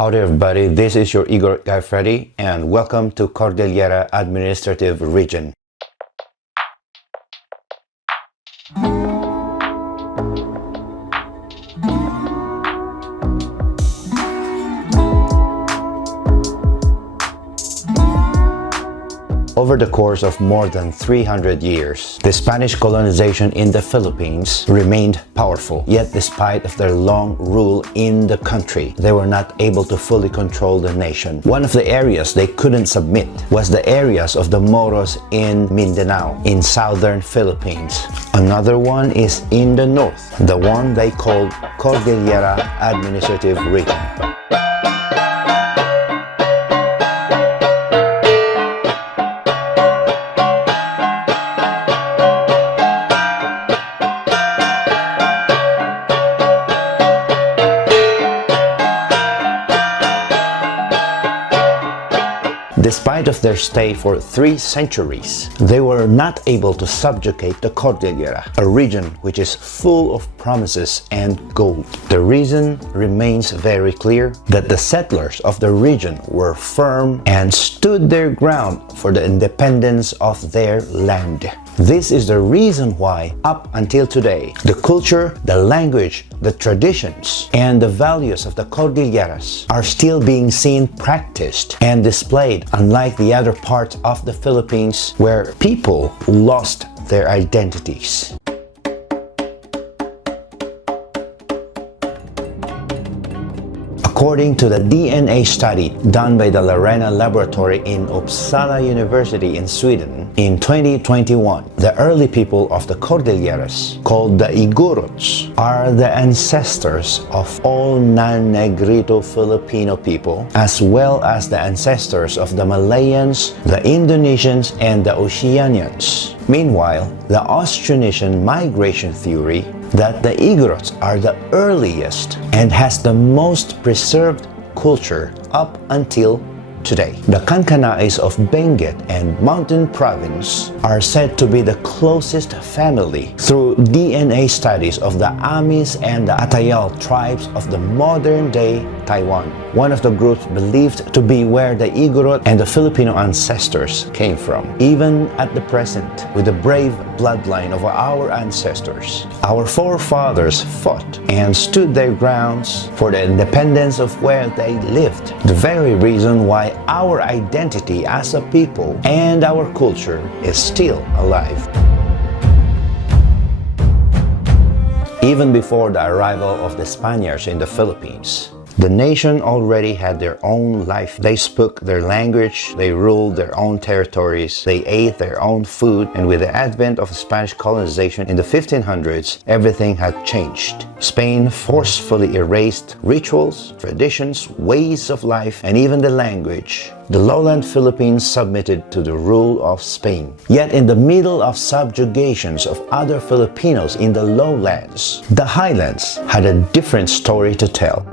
Howdy everybody, this is your Igorot guy Freddy and welcome to Cordillera Administrative Region. Over the course of more than 300 years, the Spanish colonization in the Philippines remained powerful. Yet despite of their long rule in the country, they were not able to fully control the nation. One of the areas they couldn't submit was the areas of the Moros in Mindanao, in southern Philippines. Another one is in the north, the one they called Cordillera Administrative Region. Despite of their stay for 3 centuries, they were not able to subjugate the Cordillera, a region which is full of promises and gold. The reason remains very clear, that the settlers of the region were firm and stood their ground for the independence of their land. This is the reason why, up until today, the culture, the language, the traditions, and the values of the Cordilleras are still being seen, practiced, and displayed, unlike the other parts of the Philippines where people lost their identities. According to the DNA study done by the Lorena Laboratory in Uppsala University in Sweden in 2021, the early people of the Cordilleras, called the Igorots, are the ancestors of all non-Negrito Filipino people, as well as the ancestors of the Malayans, the Indonesians, and the Oceanians. Meanwhile, the Austronesian migration theory that the Igorots are the earliest and has the most preserved culture up until today. The Kankanais of Benguet and Mountain Province are said to be the closest family through DNA studies of the Amis and the Atayal tribes of the modern-day Taiwan, one of the groups believed to be where the Igorot and the Filipino ancestors came from. Even at the present, with the brave bloodline of our ancestors, our forefathers fought and stood their grounds for the independence of where they lived. The very reason why our identity as a people and our culture is still alive. Even before the arrival of the Spaniards in the Philippines, the nation already had their own life. They spoke their language, they ruled their own territories, they ate their own food, and with the advent of Spanish colonization in the 1500s, everything had changed. Spain forcefully erased rituals, traditions, ways of life, and even the language. The lowland Philippines submitted to the rule of Spain. Yet in the middle of subjugations of other Filipinos in the lowlands, the highlands had a different story to tell.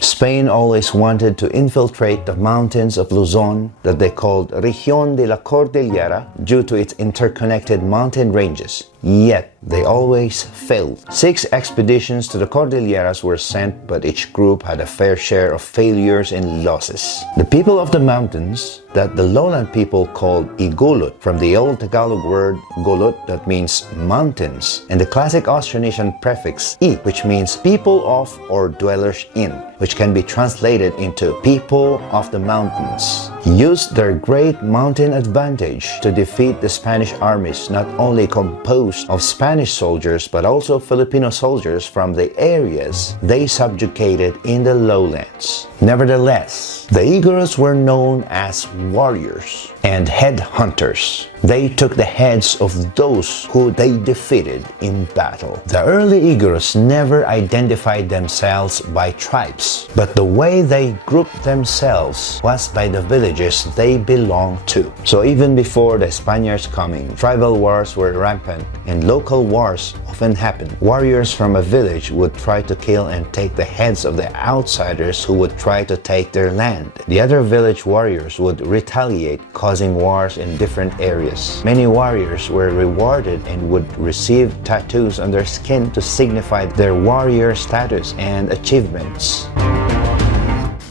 Spain always wanted to infiltrate the mountains of Luzon that they called Región de la Cordillera due to its interconnected mountain ranges. Yet, they always failed. 6 expeditions to the Cordilleras were sent, but each group had a fair share of failures and losses. The people of the mountains, that the lowland people called Igorot, from the old Tagalog word golot, that means mountains, and the classic Austronesian prefix I, which means people of or dwellers in, which can be translated into people of the mountains, used their great mountain advantage to defeat the Spanish armies, not only composed of Spanish soldiers but also Filipino soldiers from the areas they subjugated in the lowlands. Nevertheless, the Igorots were known as warriors and headhunters. They took the heads of those who they defeated in battle. The early Igorots never identified themselves by tribes, but the way they grouped themselves was by the villages villages they belong to. So even before the Spaniards' coming, tribal wars were rampant and local wars often happened. Warriors from a village would try to kill and take the heads of the outsiders who would try to take their land. The other village warriors would retaliate, causing wars in different areas. Many warriors were rewarded and would receive tattoos on their skin to signify their warrior status and achievements.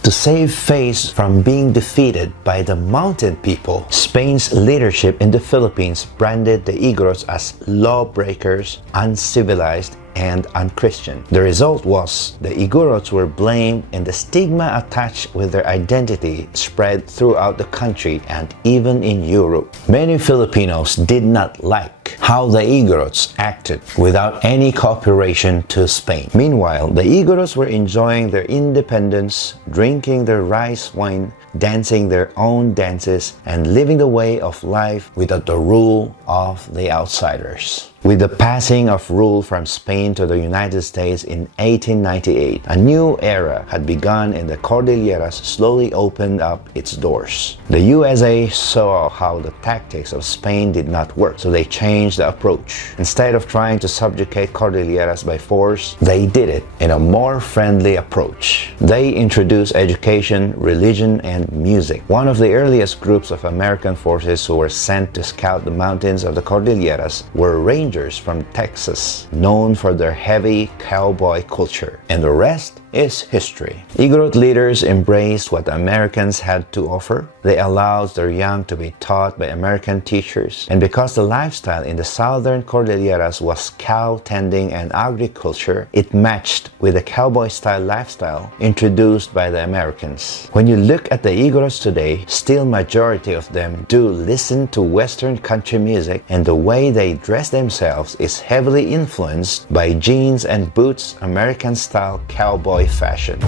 To save face from being defeated by the mountain people, Spain's leadership in the Philippines branded the Igorots as lawbreakers, uncivilized, and unchristian. The result was the Igorots were blamed and the stigma attached with their identity spread throughout the country and even in Europe. Many Filipinos did not like how the Igorots acted without any cooperation to Spain. Meanwhile, the Igorots were enjoying their independence, drinking their rice wine, dancing their own dances, and living the way of life without the rule of the outsiders. With the passing of rule from Spain to the United States in 1898, a new era had begun and the Cordilleras slowly opened up its doors. The USA saw how the tactics of Spain did not work, so they changed the approach. Instead of trying to subjugate Cordilleras by force, they did it in a more friendly approach. They introduced education, religion, and music. One of the earliest groups of American forces who were sent to scout the mountains of the Cordilleras were Rangers from Texas, known for their heavy cowboy culture. And the rest is history. Igorot leaders embraced what the Americans had to offer. They allowed their young to be taught by American teachers. And because the lifestyle in the southern Cordilleras was cow tending and agriculture, it matched with the cowboy-style lifestyle introduced by the Americans. When you look at the Igorots today, still majority of them do listen to Western country music, and the way they dress themselves is heavily influenced by jeans and boots, American-style cowboy fashion.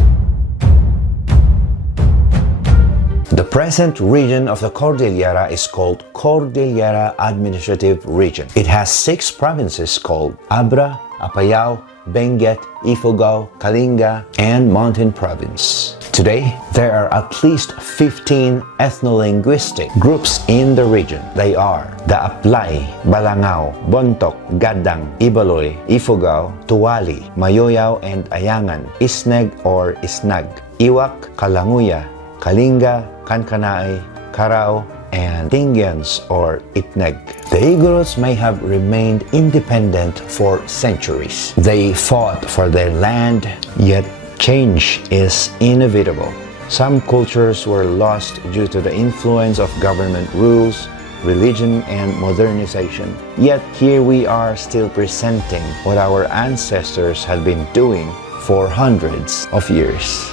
The present region of the Cordillera is called Cordillera Administrative Region. It has 6 provinces called Abra, Apayao, Benguet, Ifugao, Kalinga, and Mountain Province. Today, there are at least 15 ethno-linguistic groups in the region. They are the Aplay, Balangao, Bontok, Gadang, Ibaloy, Ifugao, Tuwali, Mayoyaw and Ayangan, Isneg or Isnag, Iwak, Kalanguya, Kalinga, Kankanaay, Karao, and Tingyans or Itneg. The Igorots may have remained independent for centuries. They fought for their land, yet change is inevitable. Some cultures were lost due to the influence of government rules, religion, and modernization. Yet here we are still presenting what our ancestors had been doing for hundreds of years.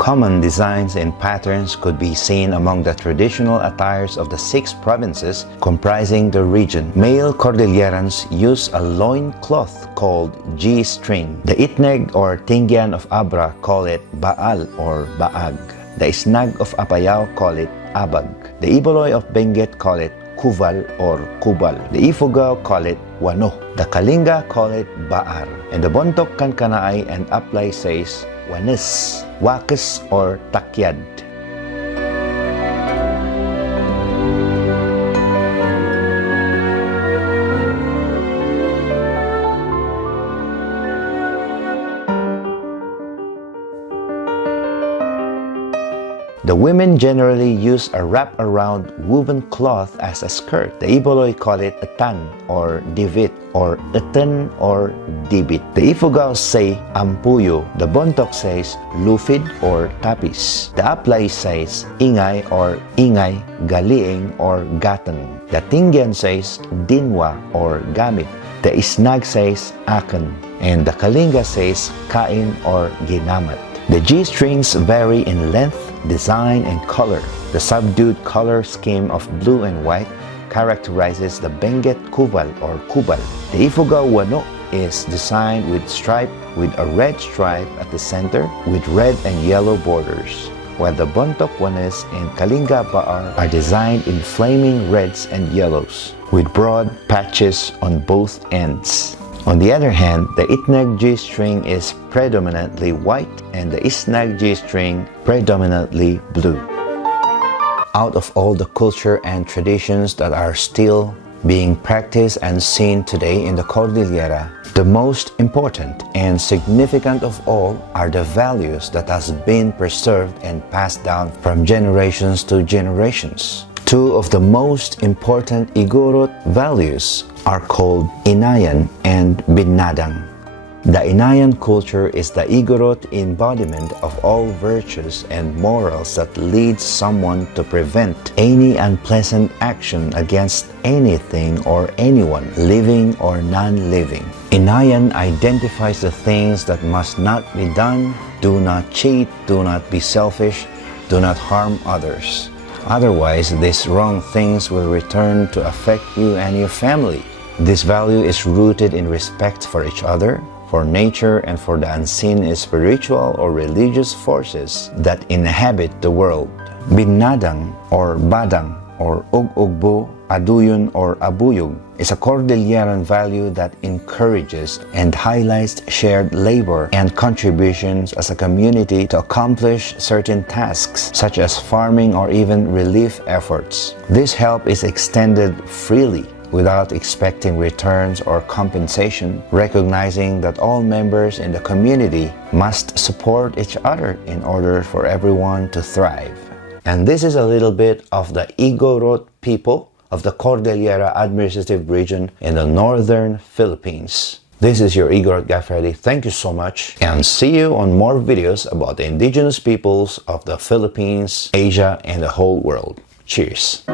Common designs and patterns could be seen among the traditional attires of the 6 provinces comprising the region. Male Cordillerans use a loincloth called G-string. The Itneg or Tingyan of Abra call it Baal or Baag. The Isnag of Apayao call it Abag. The Ibaloy of Benguet call it Kuval or Kubal. The Ifugao call it Wano. The Kalinga call it Baar. And the Bontok, Kankanaay, and Aplay says Wanis, Wakis, or Takyad. The women generally use a wrap-around woven cloth as a skirt. The Ibaloy call it atan or divit or atan or dibit. The Ifugao say ampuyo. The Bontok says lufid or tapis. The Aplay says ingay or ingay, galiing or gatan. The Tingyan says dinwa or gamit. The Isnag says akan. And the Kalinga says kain or ginamat. The G-strings vary in length, design, and color. The subdued color scheme of blue and white characterizes the Benguet Kuval or Kubal. The Ifugao Wano is designed with a red stripe at the center with red and yellow borders, while the Bontok Wanes and Kalinga Baar are designed in flaming reds and yellows with broad patches on both ends. On the other hand, the Itnag G-string is predominantly white and the Isnag G-string predominantly blue. Out of all the culture and traditions that are still being practiced and seen today in the Cordillera, the most important and significant of all are the values that has been preserved and passed down from generations to generations. Two of the most important Igorot values are called Inayan and Binadang. The Inayan culture is the Igorot embodiment of all virtues and morals that leads someone to prevent any unpleasant action against anything or anyone, living or non-living. Inayan identifies the things that must not be done. Do not cheat, do not be selfish, do not harm others. Otherwise, these wrong things will return to affect you and your family. This value is rooted in respect for each other, for nature, and for the unseen spiritual or religious forces that inhabit the world. Binadang or Badang or Ug-Ugbo, Aduyun or Abuyog is a Cordilleran value that encourages and highlights shared labor and contributions as a community to accomplish certain tasks such as farming or even relief efforts. This help is extended freely without expecting returns or compensation, recognizing that all members in the community must support each other in order for everyone to thrive. And this is a little bit of the Igorot people of the Cordillera Administrative Region in the northern Philippines. This is your Igorot Guy Freddy. Thank you so much, and see you on more videos about the indigenous peoples of the Philippines, Asia, and the whole world. Cheers!